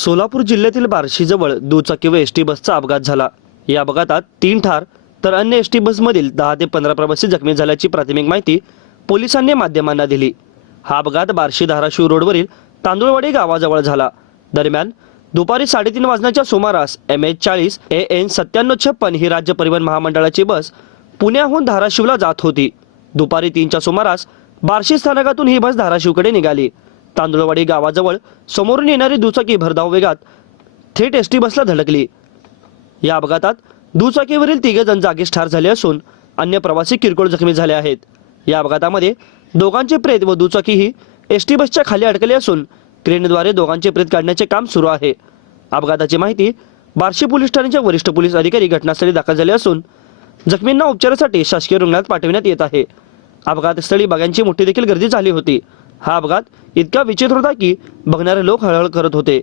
सोलापूर जिल्ह्यातील बार्शीजवळ दुचाकी व एसटी बसचा अपघात झाला। या अपघातात 3 ठार तर अन्य एसटी बसमधील 10 ते 15 प्रवासी जखमी झाल्याची प्राथमिक माहिती पोलिसांनी माध्यमांना दिली। हा अपघात बार्शी धाराशिव रोडवरील तांदुळवाडी गावाजवळ झाला। दरम्यान दुपारी 3:30 वाजण्याच्या सुमारास MH40 AN 9756 ही राज्य परिवहन महामंडळाची बस पुण्याहून धाराशिवला जात होती। दुपारी 3च्या सुमारास बार्शी स्थानकातून ही बस धाराशिवकडे निघाली। तांदुळवाडी गावाजवळ समोरून येणारी दुचाकी भरधाव वेगात थेट एसटी बसला धडकली। या अपघातात दुचाकीवरील 3 जण जागीच ठार झाले असून अन्य प्रवासी किरकोळ जखमी झाले आहेत। या अपघातामध्ये दोघांचे प्रेत व दुचाकीही एसटी बसच्या खाली अडकले असून क्रेनद्वारे दोघांचे प्रेत काढण्याचे काम सुरू आहे। अपघाताची माहिती बार्शी पोलीस ठाण्याचे वरिष्ठ पोलीस अधिकारी घटनास्थळी दाखल झाले असून जखमींना उपचारासाठी शासकीय रुग्णालयात पाठविण्यात येत आहे। अपघातस्थळी बघ्यांची मोठी देखील गर्दी झाली होती। हा अपघात इतका विचित्र होता की बघणारे लोक हळहळ करत होते।